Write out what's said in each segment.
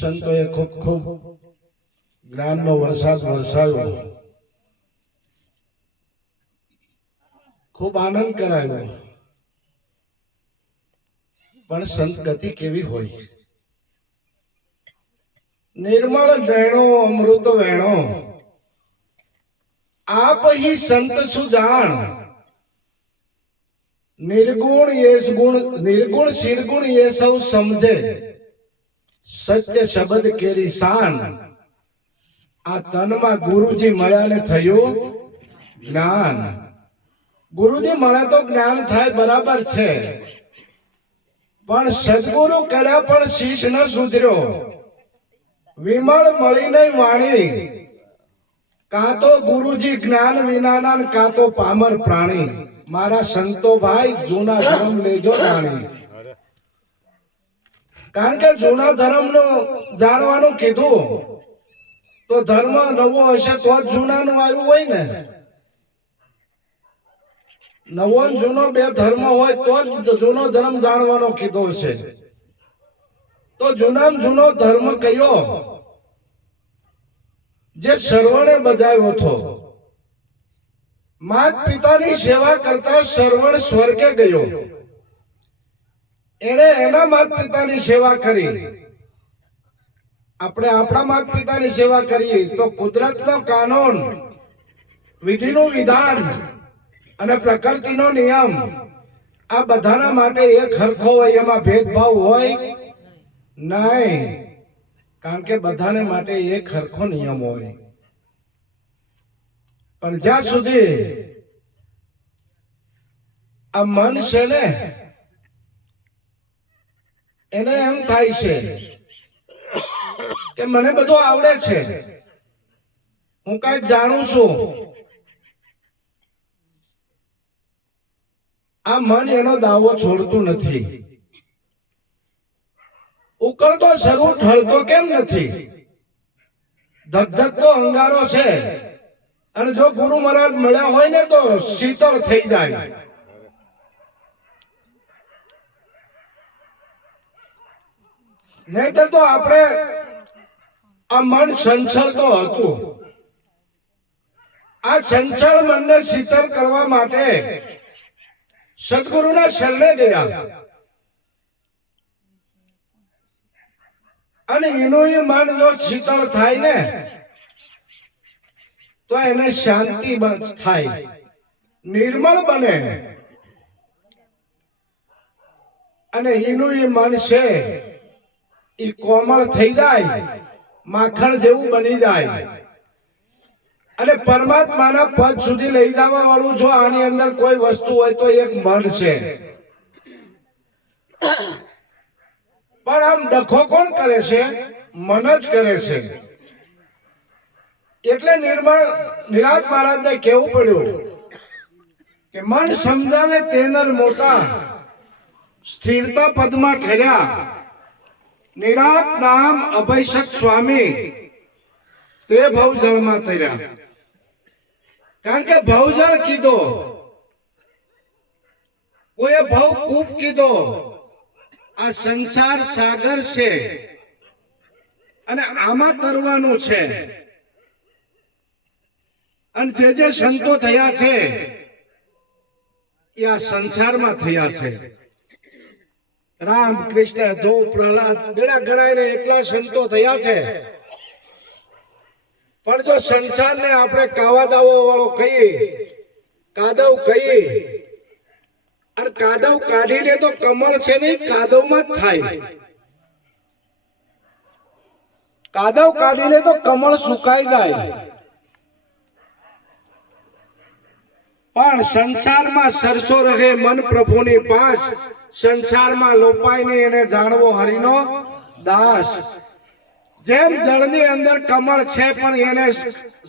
સંતોએ ખૂબ ખૂબ જ્ઞાનનો વરસાદ વરસાવ્યો. ખૂબ આનંદ કરાવ્યો. પણ સંત ગતિ કેવી હોય? નિર્મળ નૈણો અમૃત વેણો. આપ હી સંત સુજાણ નિર્ગુણ યેસ ગુણ, નિર્ગુણ શિરગુણ એ સૌ સમજે. સત્ય શબ્દ કેરી શાન આ તનમાં ગુરુજી મળ્યા ને થયું જ્ઞાન. ગુરુજી મળ્યા તો જ્ઞાન થાય, બરાબર છે. પણ સદગુરુ કર્યા પણ શીશ ન સુધર્યો. વિમળ મળીને વાણી. કાં તો ગુરુજી જ્ઞાન વિનાના કા તો પામર પ્રાણી. મારા સંતો ભાઈ, જૂના ધર્મ લેજો જાણી. કારણ કે જૂના ધર્મ જાણવાનું કીધું, તો ધર્મ નવો હશે તો જ જૂનાનું આવ્યું હોય ને. નવો જૂનો બે ધર્મ હોય તો જ જૂનો ધર્મ જાણવાનો કીધો છે તો જૂના જૂનો ધર્મ કયો? જે સર્વણે બજાવ્યો હતો. માત પિતાની સેવા કરતા સર્વણ સ્વર્ગે ગયો. એણે એના માત પિતાની સેવા કરી. આપણે આપણા માત પિતાની સેવા કરીએ તો કુદરતનો કાનૂન, વિધિનું વિધાન અને પ્રકૃતિનો નિયમ આ બધાના માટે એક હરખો હોય, એમાં ભેદભાવ હોય નહીં. કારણ કે બધાને માટે એક હરખો નિયમ હોય. પણ જ્યાં સુધી આ મન છે ને એને એમ થાય છે કે મને બધું આવડે છે. હું કંઈક જાણું છું. આ મન એનો દાવો છોડતું નથી. ઉકળતો શરૂ ઠળતો કેમ નથી? ધગધગતો અંગારો છે. અને જો ગુરુ મહારાજ મળ્યા હોય ને તો શીતળ થઈ જાય. નહીતર તો આપણે આ મન સંચળ તો હતું. આ સંચળ મનને શીતળ કરવા માટે સદગુરુના શરણે ગયા. અને એનું એ મન જો શીતળ થાય ને, તો એને શાંતિ થાય. નિર્મળ બને. અને એનું એ મન છે એ કોમળ થઈ જાય, માખણ જેવું બની જાય. અને પરમાત્માના પદ સુધી લઈ જવા વાળું જો આની અંદર કોઈ વસ્તુ હોય તો એક મન છે. પણ આમ ડખો કોણ કરે છે? મન જ કરે છે. એટલે નિર્મળ, નિરાજ મહારાજને કેવું પડ્યું કે મન સમજાવે તેનર મોટા. સ્થિરતા પદમાં ઠર્યા. નિરાત નામ અભયશક સ્વામી. તે ભવજળમાં તર્યા. કારણ કે ભવજળ કીધો. કોઈએ ભવ કૂપ કીધો. આ સંસાર સાગર છે. અને આમાં તરવાનું છે. અને જે જે સંતો થયા છે, એ આ સંસારમાં થયા છે. રામ, કૃષ્ણ ધો પ્રહલાદ ઘણા ગણાઈને એટલા સંતો થયા છે. પણ જો સંસારને આપણે કાવા દાવો વાળો કહીએ, કાદવ કહીએ, અને કાદવ કાઢીને તો કમળ છે નહીં કાદવમાં જ થાય. કાદવ કાઢીને તો કમળ સુકાઈ જાય. પણ સંસારમાં સરસો રહે મન પ્રભુની પાસ. સંસારમાં લોપાઈને એને જાણવો હરિનો દાસ. જેમ જળની અંદર કમળ છે, પણ એને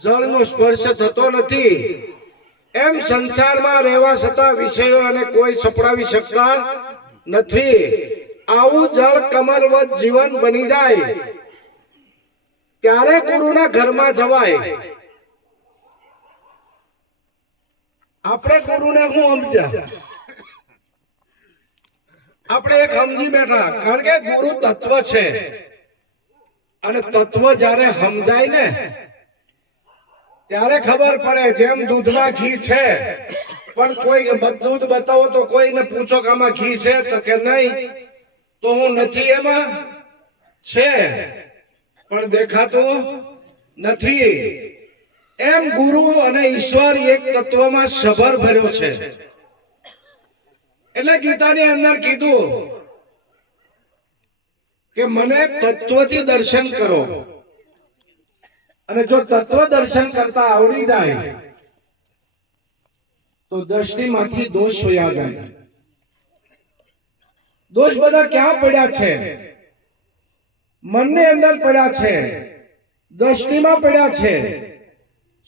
જળનો સ્પર્શ થતો નથી. એમ સંસારમાં રહેવા છતાં વિષયો અને કોઈ સપડાવી શકતા નથી. આવું જળ કમળવત જીવન બની જાય. ત્યારે ગુરુના ઘરમાં જવાય. આપણે ગુરુને હું સમજ્યા? આપણે એક સમજી બેઠા, કારણ કે ગુરુ તત્વ છે. અને તત્વ જ્યારે સમજાય ને, ત્યારે ખબર પડે જેમ દૂધમાં ઘી છે, પણ કોઈ દૂધ બતાવો તો કોઈને પૂછો કે આમાં ઘી છે તો કે નહીં, તો હું નથી એમાં? છે. પણ દેખાતું નથી. એમ ગુરુ અને ઈશ્વર એક તત્વમાં સભર ભર્યો છે. એટલે ગીતાની અંદર કીધું કે મને તત્વથી દર્શન કરો. અને જો તત્વ દર્શન કરતા આવડી જાય, તો દ્રષ્ટિમાંથી દોષ વયા જાય. દોષ બધા ક્યાં પડ્યા છે? મનની અંદર પડ્યા છે. દ્રષ્ટિમાં પડ્યા છે.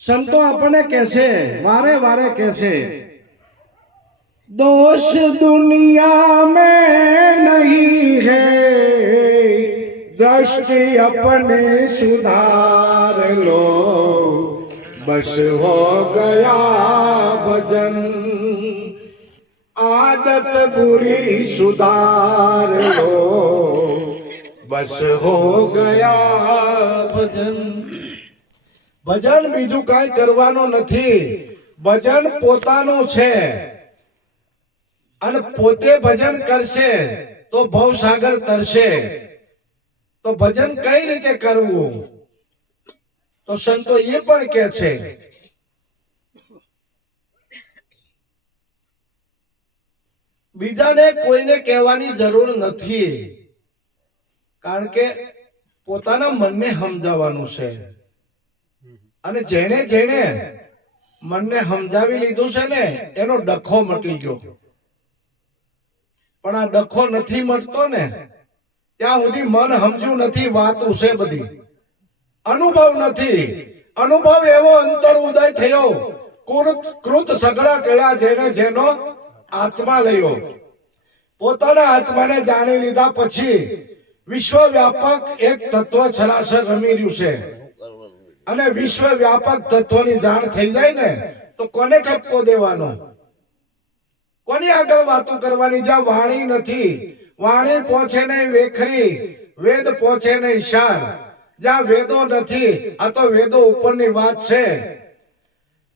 સંતો આપણને કહેશે વારે વારે કહેશે दोष दुनिया में नहीं है दृष्टि अपने सुधार लो बस हो गया भजन आदत बुरी सुधार लो बस हो ગયા ભજન ભજન બીજું કાંઈ કરવાનું નથી. ભજન પોતાનું છે. અને પોતે ભજન કરશે તો ભવસાગર તરશે. તો ભજન કઈ રીતે કરવું? તો સંતો એ પણ કે છે. બીજાને કોઈને કહેવાની જરૂર નથી. કારણ કે પોતાના મનને સમજાવવાનું છે. અને જેણે જેણે મનને સમજાવી લીધું છે ને, એનો ડખો મટી ગયો. પણ આ ડખો નથી મટતો ને, ત્યાં સુધી મન સમજ્યું નથી વાત છે બધી. અનુભવ નથી. અનુભવ એવો અંતર ઉદય થયો, કૃત કૃત સગડા કયા જેને જેનો આત્મા લયો. પોતાના આત્માને જાણી લીધા પછી વિશ્વ વ્યાપક એક તત્વ છરાસર રમી રહ્યું છે. અને વિશ્વ વ્યાપક તત્વોની જાણ થઈ જાય ને, તો કોને ઠપકો દેવાનો? કોની આગળ વાતો કરવાની? જ્યાં વાણી નથી. વાણી પહોંચે નહીં વેખરી, વેદ પહોંચે નહીં શાર જ્યાં વેદો નથી, આ તો વેદો ઉપરની વાત છે.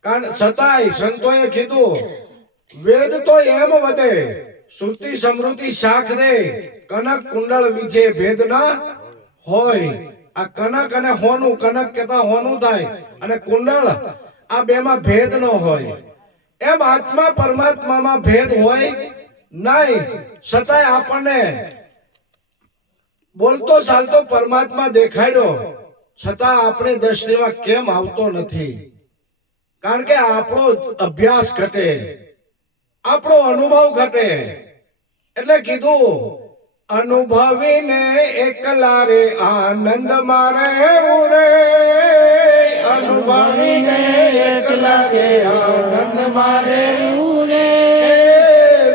કારણ છતાંય સંતોએ કીધું, વેદ તો એમ વધે શ્રુતિ સમૃદ્ધિ શાખ દે, કનક કુંડળ વિજે ભેદ ના હોય. આ કનક અને હોનું, કનક કેતા હોનું થાય અને કુંડળ આ બેમાં ભેદ ન હોય. એમ આત્મા પરમાત્મામાં ભેદ હોય નહીં છતાંય આપણને બોલતો ચાલતો પરમાત્મા દેખાડ્યો, છતાં આપણે દ્રષ્ટિમાં કેમ આવતો નથી? કારણ કે આપણો અભ્યાસ ઘટે, આપણો અનુભવ ઘટે. એટલે કીધું અનુભવીને એકલા રે આનંદ મારે ઉરે. અનુભવીને એકલા રે આનંદ મારે ઉરે.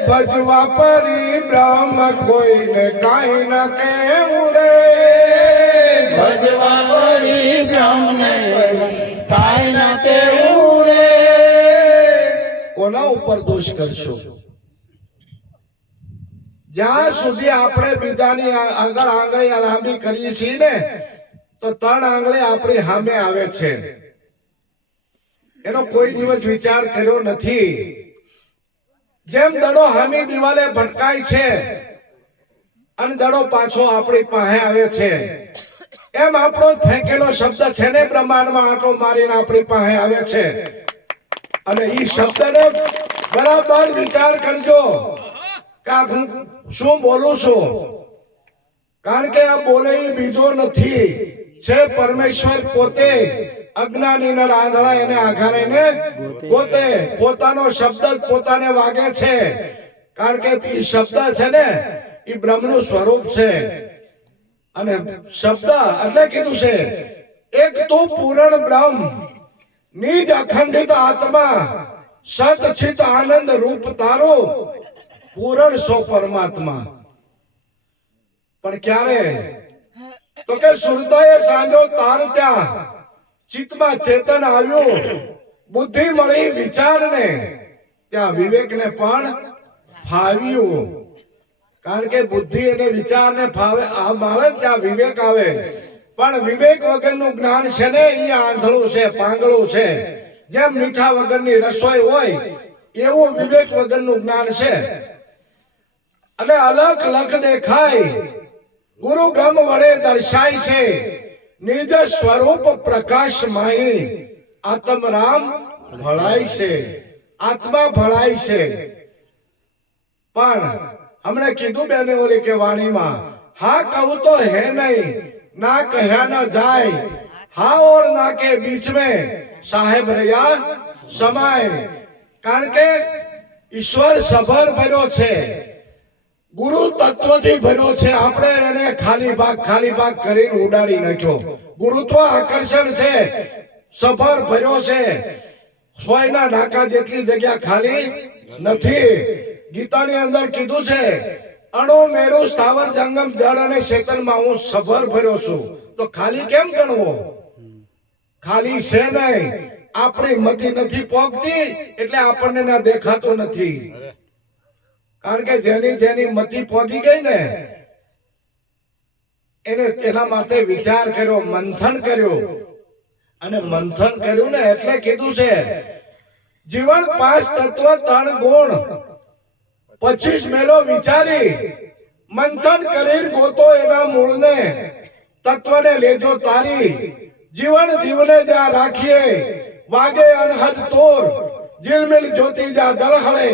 ભજવા પરી બ્રહ્મ કોઈને કાંઈ ન કેવું રે ભજવા પરી બ્રહ્મને કાંઈ ન તેવું રે કોના ઉપર દોષ કરશો? જ્યાં સુધી આપણે બીજાની આગળ આંગળી લાંબી કરીએ છીએ ને તો ત્રણ આંગળી આપણી સામે આવે છે. એનો કોઈ દિવસ વિચાર કર્યો નથી. જેમ દડો હામી દિવાલે ભટકાય છે અને દડો પાછો આપણી પાસે આવે છે. એમ આપણો ફેંકેલો શબ્દ છે ને બ્રહ્માંડમાં આંટો મારીને આપણી પાસે આવે છે. અને એ શબ્દને બરાબર વિચાર કરજો. શું બોલું છું? કારણ કે આ બોલે બીજો નથી. છે પરમેશ્વર પોતે, અજ્ઞાનીના આંધળા એને આઘારે ને પોતે પોતાનો શબ્દ પોતાને વાગે છે. કારણ કે એ શબ્દ છે ને ઈ બ્રહ્મનું સ્વરૂપ છે. અને શબ્દ એટલે કીધું છે, એક તું પૂરણ બ્રહ્મ, નિજ અખંડિત આત્મા, સત આનંદ રૂપ તારો પૂરણ સો પરમાત્મા. પણ ક્યારે? તો કે સુરતાએ સાંજો તાર ત્યાં. ચિત્તમાં ચેતન આવ્યું. બુદ્ધિ મળી વિચારને. ત્યાં વિવેકને પણ ફાવ્યું. કારણ કે બુદ્ધિ અને વિચારને ફાવે. આ માળે ત્યાં વિવેક આવે. પણ વિવેક વગરનું જ્ઞાન છે ને, એ આંધળું છે, પાંગળું છે. જેમ મીઠા વગરની રસોઈ હોય, એવું વિવેક વગરનું જ્ઞાન છે. અને અલખ લખ દેખાય. ગુરુ ગમ વડે દર્શાય છે. નિજ સ્વરૂપ પ્રકાશ માહી. આત્મ રામ ભળાય છે. આત્મા ભળાય છે. પણ હમણે કીધું બેને ઓલી કે વાણીમાં, હા કહું તો હે નહીં, ના કહ્યા ન જાય. હા ઓર ના કે બીચ મેં સાહેબ રહ્યા સમાય. કારણ કે ઈશ્વર સભર ભર્યો છે. ગુરુ તત્વથી ભર્યો છે આપણે એને ખાલી ભાગ ખાલી ભાગ કરીને ઉડાડી નાખ્યો. ગુરુત્વ આકર્ષણ છે. સફર ભર્યો છે. સોયના નાકા જેટલી જગ્યા ખાલી નથી. ગીતાની અંદર કીધું છે, અણુ, મેરુ, સ્થાવર, જંગમ, જળ અને શેતનમાં હું સફર ભર્યો છું. તો ખાલી કેમ ગણવો? ખાલી છે નહીં. આપણી મતી નથી પોગતી, એટલે આપણને ના દેખાતો નથી. કારણ કે જેની જેની મતી પહોંચી ગઈ ને, એને તેના માટે વિચાર કર્યો, મંથન કર્યો. અને મંથન કર્યું ને એટલે કીધું છે, જીવન પાંચ તત્વ, ત્રણ ગુણ, પચીસ મેલો વિચારી, મંથન કરી ગોતો એના મૂળને. તત્વને લેજો તારી. જીવન જીવને જ્યાં રાખીએ. વાગે અનહદ તોર. જીલમિલ જ્યોતિ જ્યાં દળહળે.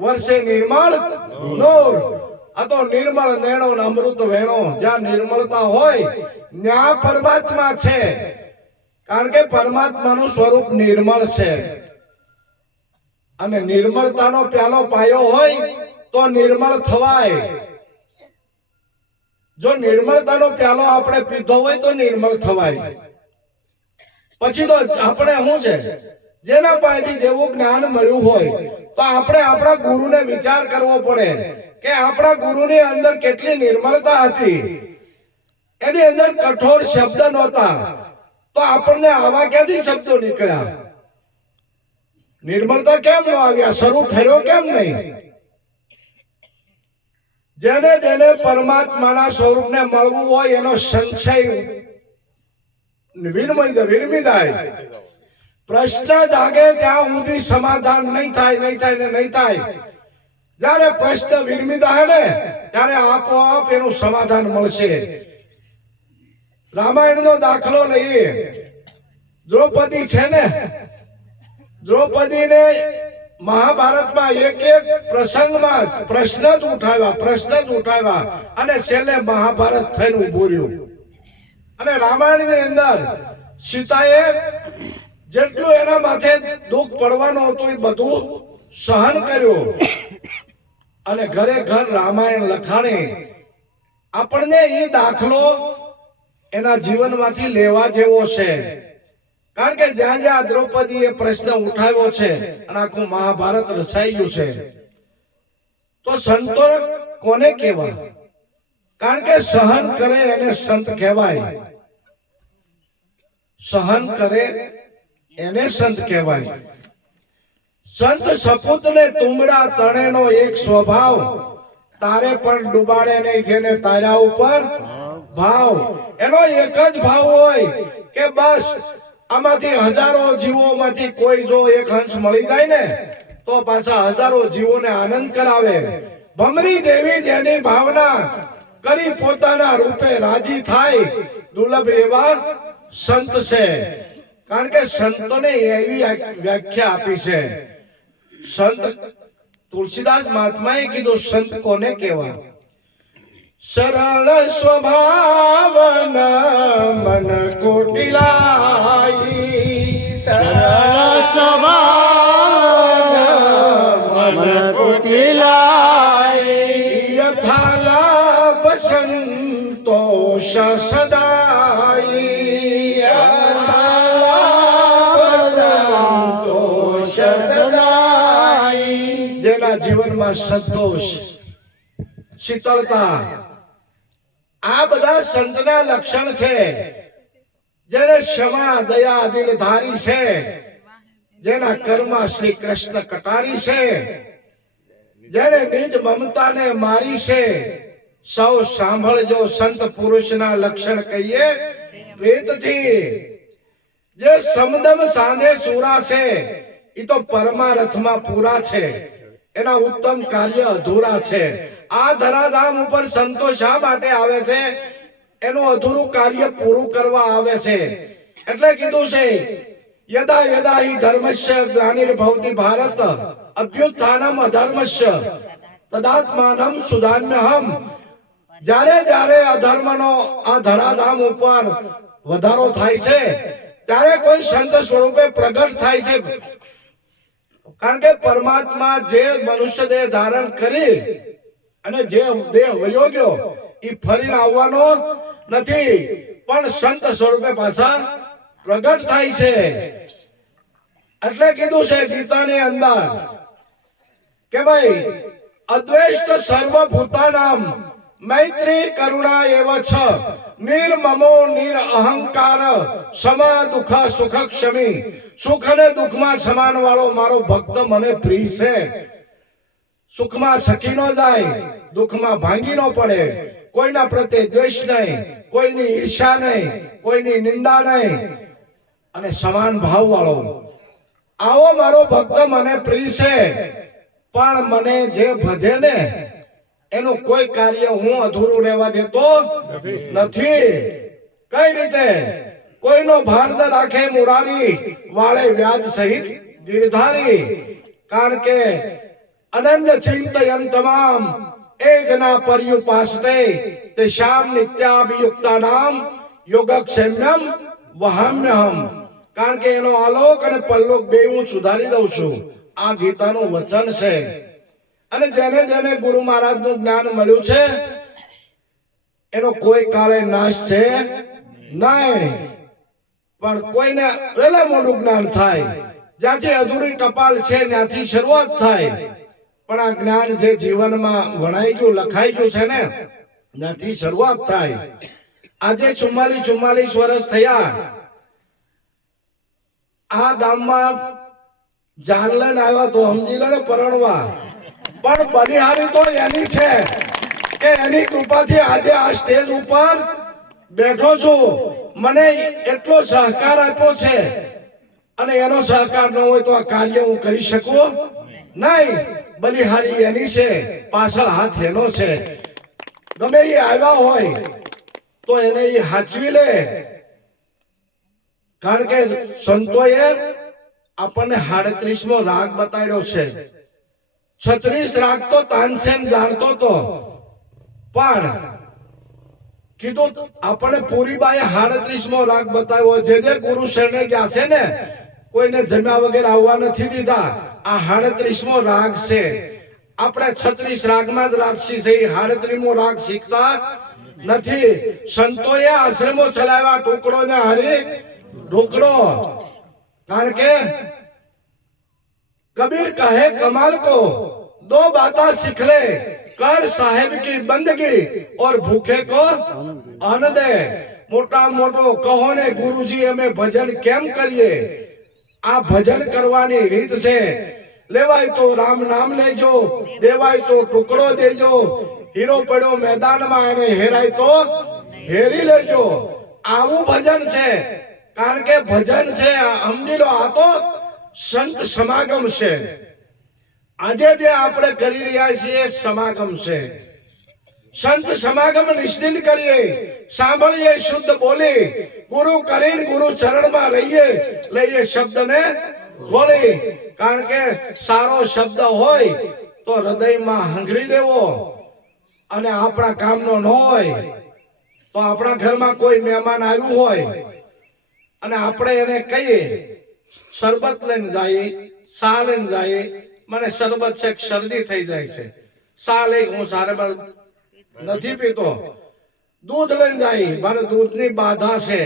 વર્ષે નિર્મળ? નૂર. આ તો નિર્મળ નેણો અમૃત વેણો. જ્યાં નિર્મળતા હોય, ત્યાં પરમાત્મા છે. કારણ કે પરમાત્માનું સ્વરૂપ નિર્મળ છે. અને નિર્મળતાનો પહેલો પાયો હોય, તો નિર્મળ થવાય. જો નિર્મળતાનો પ્યાલો આપણે પીધો હોય, તો નિર્મળ થવાય. પછી તો આપણે શું છે? જેના પાસેથી જેવું જ્ઞાન મળ્યું હોય તો આપણે આપણા ગુરુને વિચાર કરવો પડે કે આપણા ગુરુની અંદર કેટલી નિર્મળતા હતી. એની અંદર કઠોર શબ્દ નહોતા. તો આપણને આવા ક્યાંથી શબ્દો નીકળ્યા? નિર્મળતા કેમ ન આવ્યા? શરૂ થયો કેમ નહીં? જેને જેને પરમાત્માના સ્વરૂપને મળવું હોય એનો સંશય વિરમી જાય પ્રશ્ન જાગે ત્યાં સુધી સમાધાન નહીં થાય નહીં થાય ને નહીં થાય. જ્યારે પ્રશ્ન વિરમી હે ને, ત્યારે આપોઆપ એનું સમાધાન મળશે. રામાયણનો દાખલો લઈએ. દ્રૌપદી છે ને, દ્રૌપદીને મહાભારતમાં એક એક પ્રસંગમાં પ્રશ્ન જ ઉઠાવ્યા, પ્રશ્ન જ ઉઠાવ્યા અને છેલ્લે મહાભારત થઈને ઉભું રહ્યું. અને રામાયણની અંદર સીતાએ જેટલું એના માથે દુઃખ પડવાનું હતું એ બધું સહન કર્યું. અને ઘરે ઘર રામાયણ લખાણી આપણને એ દાખલો એના જીવનમાંથી લેવા જેવો છે. કારણ કે જ્યાં જ્યાં દ્રૌપદીએ પ્રશ્ન ઉઠાવ્યો છે અને આખું મહાભારત રચાઈ ગયું છે. તો સંતો કોને કહેવાય? કારણ કે સહન કરે એને સંત કહેવાય. સહન કરે એને સંત કહેવાય. સંત સપૂત ને તુંબડા તણેનો એક સ્વભાવ. તારે પણ ડુબાડે નહીં જેને તારા ઉપર ભાવ. એનો એક જ ભાવ હોય કે બસ, આમાંથી હજારો જીવોમાંથી કોઈ જો એક હંસ મળી જાય ને, તો પાછા હજારો જીવોને આનંદ કરાવે. ભમરી દેવી જેની ભાવના કરી પોતાના રૂપે રાજી થાય, દુર્લભ એવા સંત છે. કારણ કે સંતોને એવી વ્યાખ્યા આપી છે. સંત તુલસીદાસ મહાત્માએ કીધું, સંત કોને કહેવાય? સરળ સ્વભાવન જીવનમાં સંતોષ, શીતળતા. આ બધા સંતના લક્ષણ છે. જેને ક્ષમા, દયા દિલ ધારી છે. જેના કર્મા શ્રી કૃષ્ણ કટારી છે. જેને નિજ મમતાને મારી છે. સૌ સાંભળજો સંત પુરુષના લક્ષણ કહીએ પ્રેતથી જે સમદમ સાંધે સુરા છે એ તો પરમારથમાં પૂરા છે. એના ઉત્તમ કાર્ય અધૂરા છે. આ ધરાધામ ઉપર સંતો શા માટે આવે છે? એનું અધૂરું કાર્ય પૂરું કરવા આવે છે. એટલે કીધું છે, યદા યદા હિ ધર્મસ્ય ગ્લાનિર્ભવતિ ભારત, અભ્યુત્થાનમ અધર્મસ્ય, તદાત્માનમ સુધામ્યહમ જ્યારે જ્યારે અધર્મનો આ ધરાધામ ઉપર વધારો થાય છે, ત્યારે કોઈ સંત સ્વરૂપે પ્રગટ થાય છે. કારણ કે પરમાત્મા જે મનુષ્ય દેહ ધારણ કરી અને જે દેહ વયો ગયો એ ફરીને આવવાનો નથી. પણ સંત સ્વરૂપે પાછા પ્રગટ થાય છે. એટલે કીધું છે ગીતાની અંદર કે ભાઈ, અદ્વેષ્ટ સર્વભૂતાનામ મૈત્રી કરુણા એવ છ, નિર્મમો નિર અહંકાર સમ દુઃખ સુખ ક્ષમી. સુખ અને દુઃખમાં સમાન વાળો મારો ભક્ત મને પ્રિય છે. સુખમાં સખી નો જાય દુઃખમાં ભાંગી નો પડે. કોઈના પ્રત્યે દ્વેષ નહીં કોઈની ઈર્ષા નહીં કોઈની નિંદા નહીં. અને સમાન ભાવ વાળો. આવો મારો ભક્ત મને પ્રિય છે. પણ મને જે ભજે ને એનું કોઈ કાર્ય હું અધૂરું રહેવા દેતો નથી. કઈ રીતે? કોઈનો ભાર રાખે મુરારી, વાળે વ્યાજ સહિત ગીરધારી. કારણ કે અનન્ય ચિંતયન તમામ, એ પર્યુપાસતે તે શામ નિત્યાભિયુક્તા નામ યોગક્ષેમ્યમ વહામ્યહમ. કારણ કે એનો આલોક અને પરલોક બે હું સુધારી દઉં છું. આ ગીતાનું વચન છે. અને જેને જેને ગુરુ મહારાજનું જ્ઞાન મળ્યું છે, એનો કોઈ કાળે નાશ છે નહીં. પણ કોઈને વેલા જ્ઞાન થાય. જ્યાંથી અધૂરી ટપાલ છે, ત્યાંથી શરૂઆત થાય. પણ આ જ્ઞાન જે જીવનમાં વણાઈ ગયું, લખાઈ ગયું છે ને, ત્યાંથી શરૂઆત થાય. આજે ચુમ્માલી ચુમ્માલીસ વર્ષ થયા. આ ગામમાં જાનલન આવ્યા તો સમજી લો ને પરણવા. પણ બનિહારી તો એની છે. કે એની કૃપાથી આજે આ સ્ટેજ ઉપર બેઠો છું. મને એટલો સહકાર આપ્યો છે, અને એનો સહકાર ન હોય તો આ કાર્ય હું કરી શકું? નહીં, બલિહારી એની છે, પાછળ હાથ એનો છે. ગમે એ આવ્યા હોય, તો એને એ હાચવી લે. કારણ કે સંતોએ આપણને સાડત્રીસમો રાગ બતાડ્યો છે. છત્રીસ રાગ તો તાનસેન જાણતો તો. પણ કીધું આપણે પૂરી બાએ હાડત્રીસ સાડત્રીસમો રાગ બતાવ્યો જે જે ગુરુ શરણે ગયા છે ને, કોઈને જમ્યા વગેરે આવવા નથી દીધા. આ હાડત્રીસ મો રાગ છે. આપણે છત્રીસ રાગમાં જ રાજસી છે. સાડત્રીમો રાગ શીખતા નથી. સંતોએ આશ્રમો ચલાવ્યા, ટુકડો ને હરેક ટુકડો. કારણ કે, કબીર કહે, કમાલ કો, દો બાતા શીખ લે કર સાહેબ કી બંદગી ઓર ભૂખે કો અન્ન દે મોટા મોટો કહો ને ગુરુજી અમે ભજન કેમ કરીએ આ ભજન કરવાની રીત છે લેવાય તો રામ નામ લેજો દેવાય તો ટુકડો દેજો હીરો પડ્યો મેદાનમાં એને હેરાય તો હેરી લેજો આવું ભજન છે, કારણ કે ભજન છે સમજી લો આ તો સંત સમાગમ છે। આજે જે આપણે કરી રહ્યા છીએ, સમાગમ છે. સંત સમાગમ નિશ્ચિત કરીએ, સાંભળીએ, શુદ્ધ બોલી ગુરુ કરીને ગુરુ ચરણમાં રહીએ, લઈએ શબ્દને બોલી કારણ કે સારો શબ્દ હોય તો હૃદયમાં હંગરી દેવો અને આપણા કામનો ન હોય તો આપણા ઘરમાં કોઈ મહેમાન આવ્યું હોય અને આપણે એને કહીએ, શરબત લઈને જાય સા લઈને જાય મને શરબત છે શરદી થઈ જાય છે. સા લઈ હું શરબત નથી પીતો. દૂધ લઈને જાય, મારે દૂધની બાધા છે.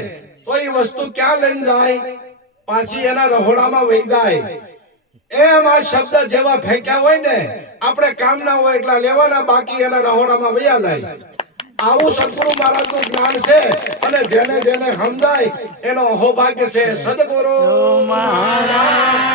તો એ વસ્તુ ક્યાં લઈને જાય? પાછી એના રહોડામાં વહી જાય. એમ આ શબ્દ જેવા ફેંક્યા હોય ને, આપણે કામ ના હોય એટલા લેવાના, બાકી એના રહોડામાં વયા જાય. આવું સદગુરુ મહારાજનું જ્ઞાન છે અને જેને જેને સમજાય, એનો અહોભાગ્ય છે. સદગુરુ મહારાજ